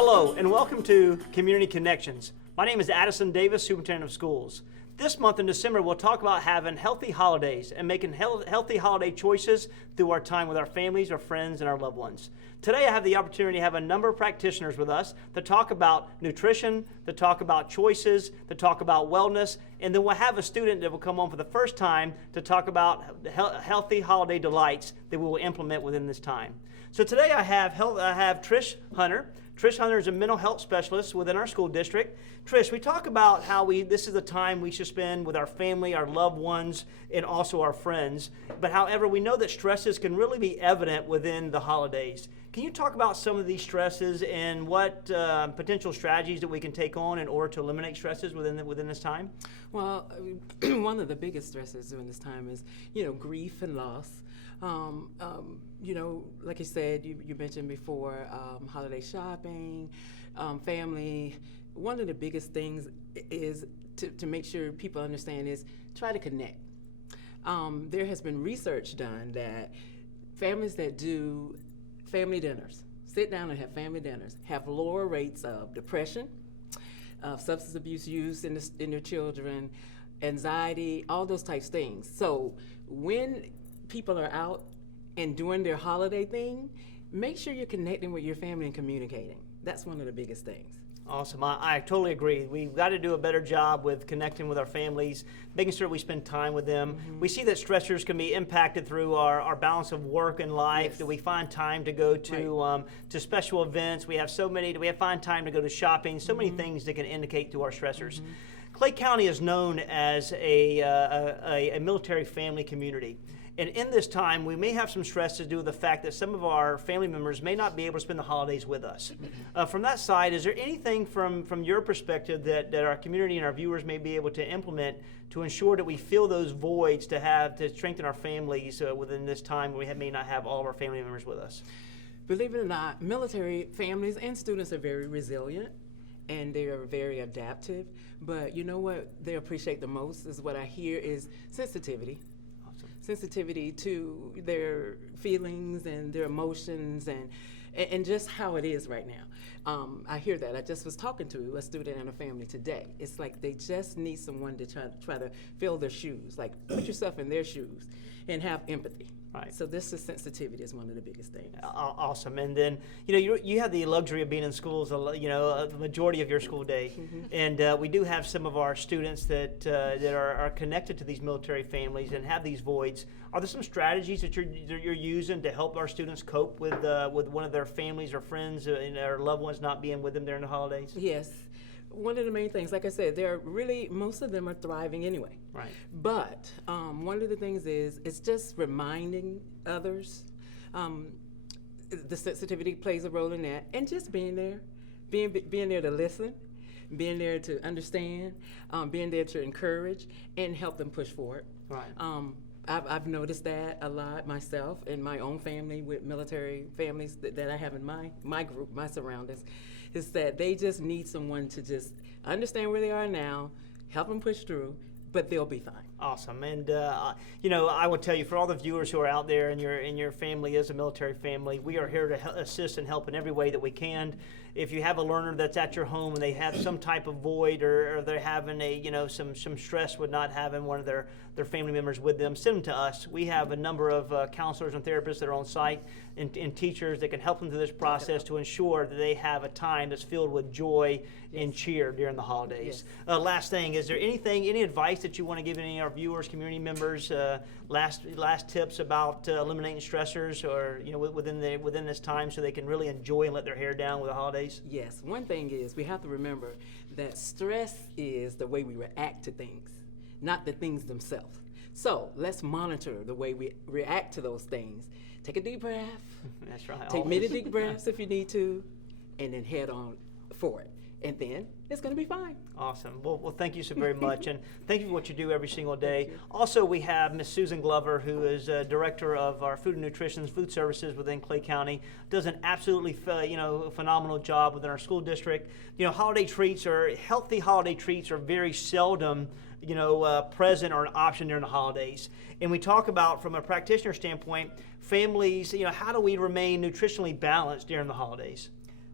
Hello and welcome to Community Connections. My name is Addison Davis, Superintendent of Schools. This month in December, we'll talk about having healthy holidays and making healthy holiday choices through our time with our families, our friends, and our loved ones. Today, I have the opportunity to have a number of practitioners with us to talk about nutrition, to talk about choices, to talk about wellness, and then we'll have a student that will come on for the first time to talk about healthy holiday delights that we will implement within this time. So today I have Trish Hunter. Trish Hunter is a mental health specialist within our school district. Trish, we talk about how this is the time we should spend with our family, our loved ones, and also our friends. But however, we know that stresses can really be evident within the holidays. Can you talk about some of these stresses and what potential strategies that we can take on in order to eliminate stresses within this time? Well, one of the biggest stresses during this time is, grief and loss. Like you said, you mentioned before, holiday shopping, family. One of the biggest things is to make sure people understand is try to connect. There has been research done that families that do family dinners, sit down and have family dinners, have lower rates of depression, of substance abuse use in their children, anxiety, all those types of things. So when people are out and doing their holiday thing, make sure you're connecting with your family and communicating. That's one of the biggest things. Awesome. I totally agree. We've got to do a better job with connecting with our families, making sure we spend time with them. Mm-hmm. We see that stressors can be impacted through our balance of work and life. Yes. Do we find time to go to special events? We have so many. Do we find time to go to shopping? So many things that can indicate to our stressors. Clay County is known as a military family community. And in this time, we may have some stress to do with the fact that some of our family members may not be able to spend the holidays with us. From that side, is there anything from your perspective that our community and our viewers may be able to implement to ensure that we fill those voids to strengthen our families within this time when we may not have all of our family members with us? Believe it or not, military families and students are very resilient and they are very adaptive. But you know what they appreciate the most is what I hear is sensitivity. Sensitivity to their feelings and their emotions and just how it is right now. I hear that. I just was talking to a student and a family today. It's like they just need someone to try to fill their shoes, like put yourself in their shoes and have empathy. Right. So this is sensitivity is one of the biggest things. Awesome. And then, you have the luxury of being in schools, the majority of your school day. Mm-hmm. And we do have some of our students that are connected to these military families and have these voids. Are there some strategies that you're using to help our students cope with one of their families or friends and their loved ones not being with them during the holidays? Yes. One of the main things, like I said, most of them are thriving anyway. Right. But one of the things is, it's just reminding others. The sensitivity plays a role in that, and just being there, being there to listen, being there to understand, being there to encourage and help them push forward. Right. I've noticed that a lot myself in my own family with military families that I have in my group, my surroundings, is that they just need someone to just understand where they are now, help them push through, but they'll be fine. Awesome. And, I will tell you, for all the viewers who are out there and your family is a military family, we are here to assist and help in every way that we can. If you have a learner that's at your home and they have some type of void or they're having some stress with not having one of their family members with them, send them to us. We have a number of counselors and therapists that are on site and teachers that can help them through this process to ensure that they have a time that's filled with joy and cheer during the holidays. Yes. Last thing, is there any advice that you want to give any of our viewers, community members, last tips about eliminating stressors or within this time so they can really enjoy and let their hair down with the holidays? Yes. One thing is we have to remember that stress is the way we react to things, not the things themselves. So let's monitor the way we react to those things. Take a deep breath. That's right. Take many deep breaths if you need to, and then head on for it. And then it's going to be fine. Awesome. Well, thank you so very much, and thank you for what you do every single day. You. Also, we have Miss Susan Glover, who is director of our food and nutrition, food services within Clay County. Does an absolutely phenomenal job within our school district. Healthy holiday treats are very seldom present or an option during the holidays. And we talk about, from a practitioner standpoint, families. How do we remain nutritionally balanced during the holidays?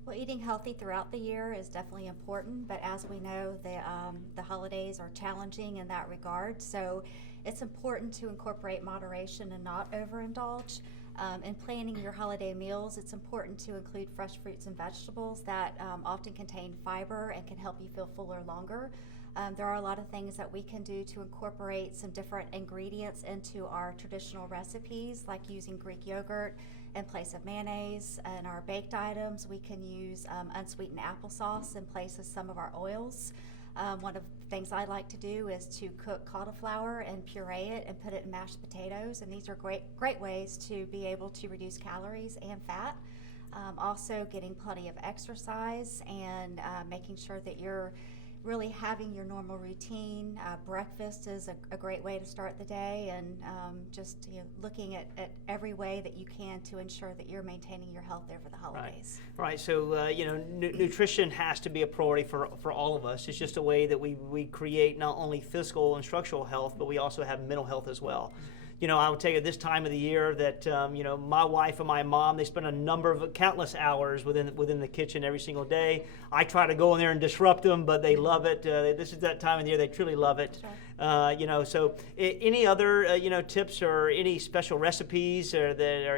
Well, eating healthy throughout the year is definitely important, but as we know, the holidays are challenging in that regard. So it's important to incorporate moderation and not overindulge. In planning your holiday meals, it's important to include fresh fruits and vegetables that often contain fiber and can help you feel fuller longer. There are a lot of things that we can do to incorporate some different ingredients into our traditional recipes, like using Greek yogurt in place of mayonnaise. In our baked items, we can use unsweetened applesauce in place of some of our oils. One of the things I like to do is to cook cauliflower and puree it and put it in mashed potatoes, and these are great ways to be able to reduce calories and fat. Also getting plenty of exercise and making sure that you're really having your normal routine. Breakfast is a great way to start the day, and just looking at every way that you can to ensure that you're maintaining your health over the holidays. Right. So nutrition has to be a priority for all of us. It's just a way that we create not only physical and structural health, but we also have mental health as well. I will tell you this time of the year that my wife and my mom, they spend a number of countless hours within the kitchen every single day. I try to go in there and disrupt them, but they love it. This is that time of the year they truly love it. Sure. So any other tips or any special recipes or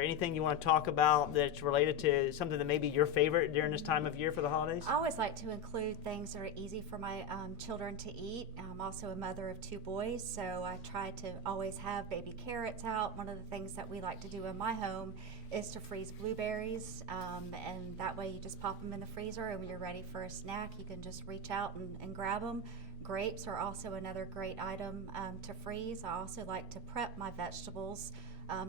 anything you want to talk about that's related to something that may be your favorite during this time of year for the holidays? I always like to include things that are easy for my children to eat. I'm also a mother of 2 boys, so I try to always have baby carrots out. One of the things that we like to do in my home is to freeze blueberries, and that way you just pop them in the freezer, and when you're ready for a snack, you can just reach out and grab them. Grapes are also another great item to freeze. I also like to prep my vegetables,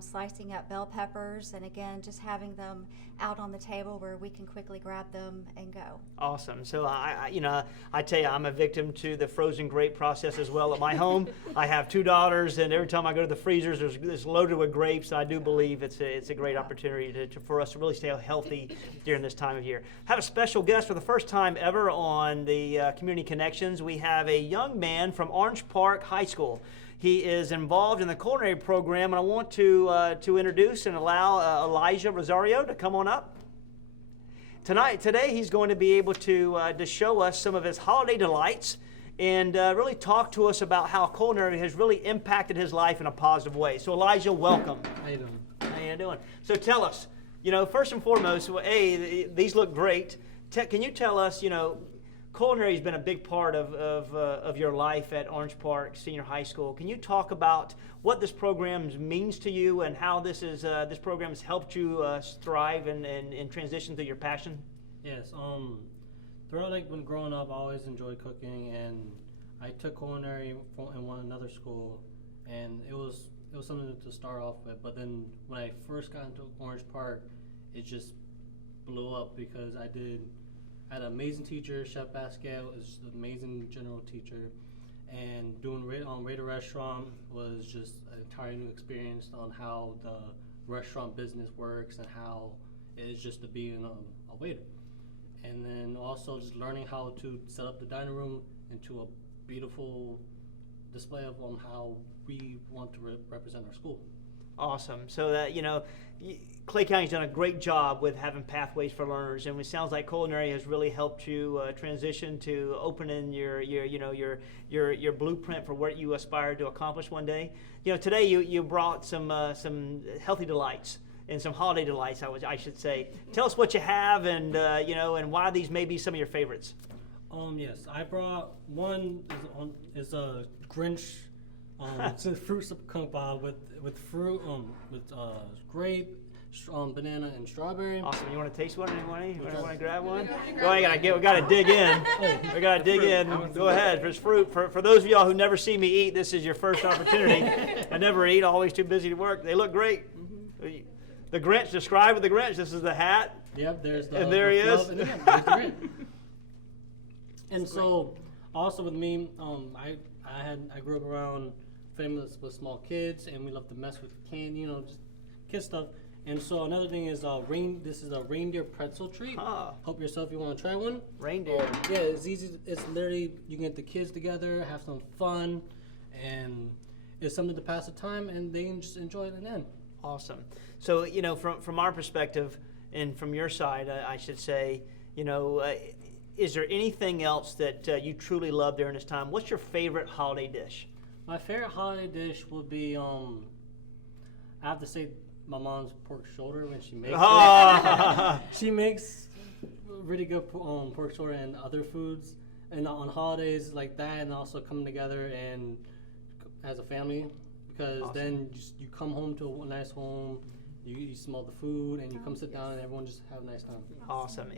slicing up bell peppers, and again, just having them out on the table where we can quickly grab them and go. Awesome. So I tell you, I'm a victim to the frozen grape process as well at my home. I have 2 daughters, and every time I go to the freezers, it's loaded with grapes. I do believe it's a great opportunity for us to really stay healthy during this time of year. I have a special guest for the first time ever on the Community Connections. We have a young man from Orange Park High School. He is involved in the culinary program, and I want to introduce and allow Elijah Rosario to come on up. Today, he's going to be able to show us some of his holiday delights and really talk to us about how culinary has really impacted his life in a positive way. So, Elijah, welcome. How you doing? How you doing? So, tell us, first and foremost, these look great. Can you tell us, culinary has been a big part of your life at Orange Park Senior High School. Can you talk about what this program means to you and how this program has helped you thrive and transition through your passion? Yes. Throughout when growing up, I always enjoyed cooking, and I took culinary in another school, and it was something to start off with. But then when I first got into Orange Park, it just blew up because I had an amazing teacher. Chef Pascal is an amazing general teacher, and doing Raider Restaurant was just an entirely new experience on how the restaurant business works and how it is just to be a waiter. And then also just learning how to set up the dining room into a beautiful display of how we want to represent our school. Awesome. So that Clay County's done a great job with having pathways for learners, and it sounds like culinary has really helped you transition to opening your blueprint for what you aspire to accomplish one day. Today you brought some healthy delights and some holiday delights, I should say. Tell us what you have and and why these may be some of your favorites. Yes, I brought one is a Grinch. It's a fruit kebab with fruit, with grape, banana, and strawberry. Awesome. You want to taste one? You want to grab one? We got to dig in. We got to dig in. Go ahead. There's fruit. For those of y'all who never see me eat, this is your first opportunity. I never eat. Always too busy to work. They look great. Mm-hmm. The Grinch. Describe with the Grinch. This is the hat. Yep. There's the. And there he is. And there's the Grinch. And so, also with me, I grew up around families with small kids, and we love to mess with candy, just kid stuff. And so another thing is this is a reindeer pretzel treat. Help yourself. You want to try one? Reindeer. Yeah, it's easy. It's literally you can get the kids together, have some fun, and it's something to pass the time, and they can just enjoy it. And then awesome. So from our perspective, and from your side, I should say, Is there anything else that you truly love during this time? What's your favorite holiday dish? My favorite holiday dish would be, I have to say, my mom's pork shoulder when she makes it. She makes really good pork shoulder and other foods, and on holidays like that, and also coming together and as a family, because then you come home to a nice home. You smell the food, and you come sit down, and everyone just have a nice time. Awesome.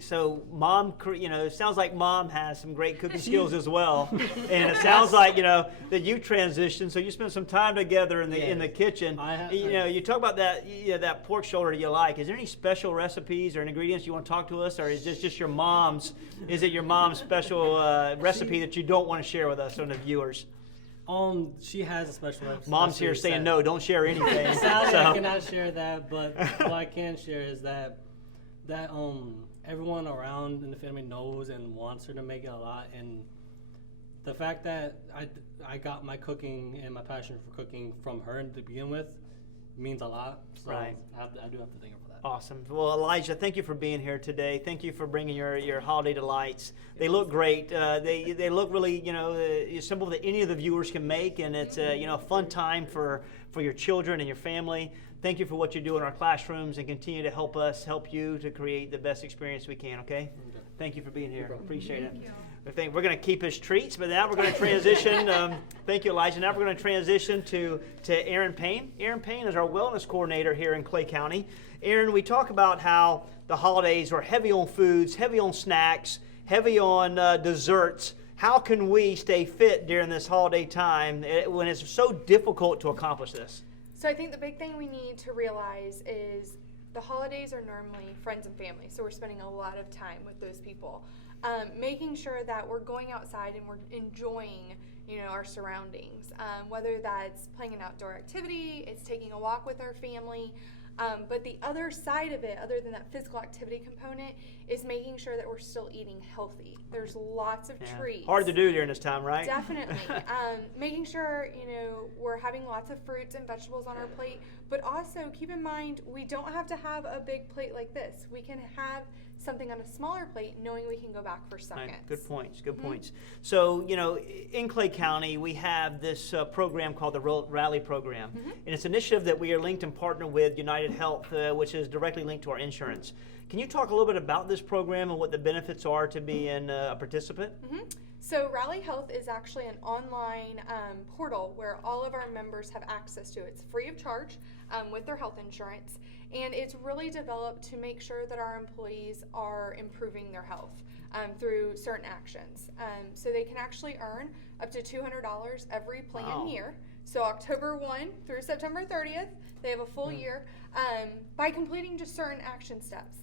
So mom, it sounds like mom has some great cooking skills as well, and it sounds like that you transitioned. So you spent some time together in the kitchen. You talk about that pork shoulder you like. Is there any special recipes or ingredients you want to talk to us, or is this just your mom's? Is it your mom's special recipe that you don't want to share with us and the viewers? She has a special recipe. Mom's here saying no, don't share anything. Sadly, I cannot share that, but what I can share is that everyone around in the family knows and wants her to make it a lot, and the fact that I got my cooking and my passion for cooking from her to begin with means a lot. So right. I do have to thank her for that. Awesome. Well, Elijah, thank you for being here today. Thank you for bringing your holiday delights. They look great. They look really, simple that any of the viewers can make, and it's a fun time for your children and your family. Thank you for what you do in our classrooms, and continue to help us help you to create the best experience we can. Okay? Thank you for being here. Appreciate it. I think we're going to keep his treats, but now we're going to transition. Thank you, Elijah. Now we're going to transition to Aaron Payne. Aaron Payne is our wellness coordinator here in Clay County. Aaron, we talk about how the holidays are heavy on foods, heavy on snacks, heavy on desserts. How can we stay fit during this holiday time when it's so difficult to accomplish this? So I think the big thing we need to realize is the holidays are normally friends and family, so we're spending a lot of time with those people. Making sure that we're going outside and we're enjoying, our surroundings. Whether that's playing an outdoor activity, it's taking a walk with our family. But the other side of it, other than that physical activity component, is making sure that we're still eating healthy. There's lots of treats. Hard to do during this time, right? Definitely. Making sure, we're having lots of fruits and vegetables on our plate, but also keep in mind, we don't have to have a big plate like this. We can have something on a smaller plate, knowing we can go back for seconds. Right. Good points. Good points. So, in Clay County, we have this program called the Rally Program, and it's an initiative that we are linked and partnered with United Health, which is directly linked to our insurance. Can you talk a little bit about this program and what the benefits are to being a participant? So Rally Health is actually an online portal where all of our members have access to. It's free of charge with their health insurance, and it's really developed to make sure that our employees are improving their health through certain actions. So they can actually earn up to $200 every plan year. So October 1 through September 30th, they have a full year by completing just certain action steps.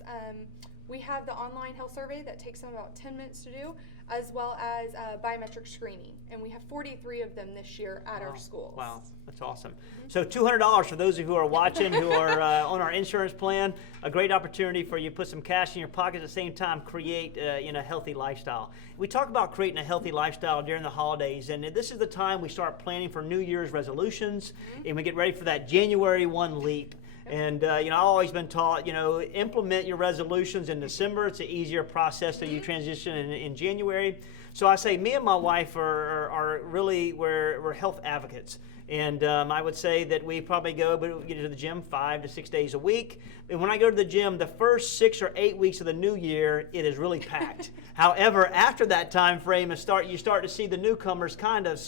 We have the online health survey that takes them about 10 minutes to do, as well as biometric screening. And we have 43 of them this year at our schools. Wow, that's awesome. So $200 for those of you who are watching, who are on our insurance plan, a great opportunity for you to put some cash in your pocket, at the same time create a healthy lifestyle. We talk about creating a healthy lifestyle during the holidays, and this is the time we start planning for New Year's resolutions, and we get ready for that January 1 leap. And, I've always been taught, implement your resolutions in December. It's an easier process that you transition in January. So I say me and my wife are really, we're health advocates. And I would say that we probably get to the gym 5 to 6 days a week. And when I go to the gym, the first 6 or 8 weeks of the new year, it is really packed. However, after that time frame, you start to see the newcomers kind of,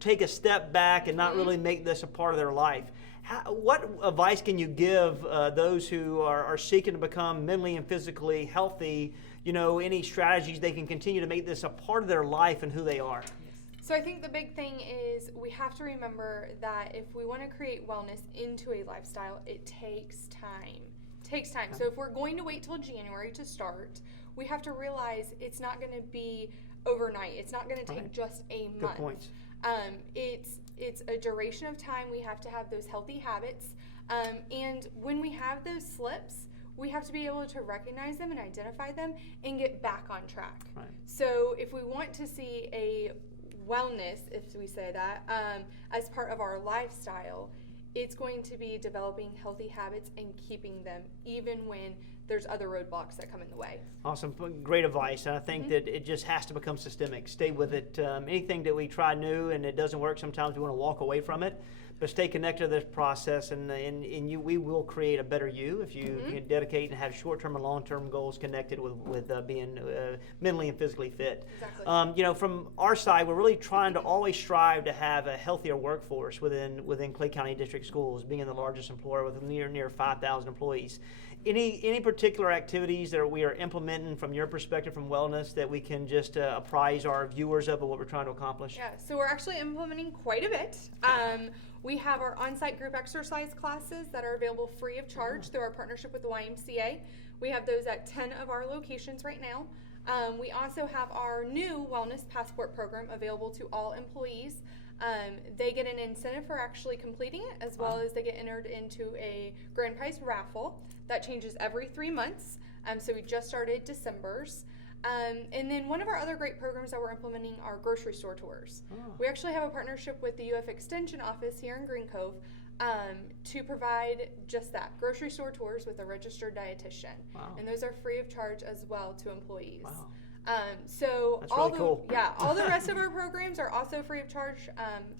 take a step back and not really make this a part of their life. What advice can you give those who are seeking to become mentally and physically healthy? Any strategies they can continue to make this a part of their life and who they are? So I think the big thing is we have to remember that if we want to create wellness into a lifestyle, it takes time. So if we're going to wait till January to start, we have to realize it's not going to be overnight. It's not going to take just a month. Good points. It's a duration of time. We have to have those healthy habits. And when we have those slips, we have to be able to recognize them and identify them and get back on track. Right. So if we want to see a wellness, if we say that, as part of our lifestyle, it's going to be developing healthy habits and keeping them even when there's other roadblocks that come in the way. Awesome, great advice. And I think that it just has to become systemic. Stay with it. Anything that we try new and it doesn't work, sometimes we want to walk away from it. But stay connected to this process, and we will create a better you if you can dedicate and have short-term and long-term goals connected with being mentally and physically fit. Exactly. From our side, we're really trying to always strive to have a healthier workforce within Clay County District Schools, being the largest employer with near 5,000 employees. Any particular activities that we are implementing from your perspective from wellness that we can just apprise our viewers of what we're trying to accomplish? Yeah, so we're actually implementing quite a bit. We have our on-site group exercise classes that are available free of charge through our partnership with the YMCA. We have those at 10 of our locations right now. We also have our new Wellness Passport program available to all employees. They get an incentive for actually completing it, as well as they get entered into a grand prize raffle that changes every 3 months. So we just started December's. And then one of our other great programs that we're implementing are grocery store tours. We actually have a partnership with the UF Extension office here in Green Cove to provide just that, grocery store tours with a registered dietitian. And those are free of charge as well to employees. So that's really cool. All the rest of our programs are also free of charge.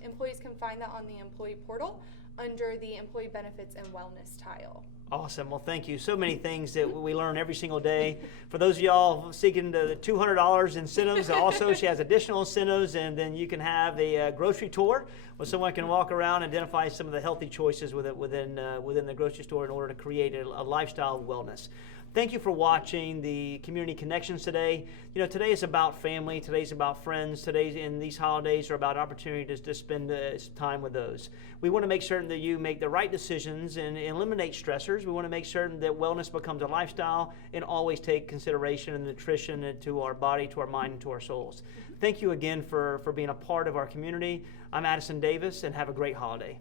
Employees can find that on the employee portal under the employee benefits and wellness tile. Awesome. Well, thank you. So many things that we learn every single day. For those of y'all seeking the $200 incentives, also she has additional incentives, and then you can have a grocery tour where someone can walk around and identify some of the healthy choices within the grocery store in order to create a lifestyle of wellness. Thank you for watching the Community Connections today. Today is about family. Today's about friends. Today's in these holidays are about opportunities to spend time with those. We want to make certain that you make the right decisions and eliminate stressors. We want to make certain that wellness becomes a lifestyle and always take consideration and nutrition to our body, to our mind, and to our souls. Thank you again for being a part of our community. I'm Addison Davis, and have a great holiday.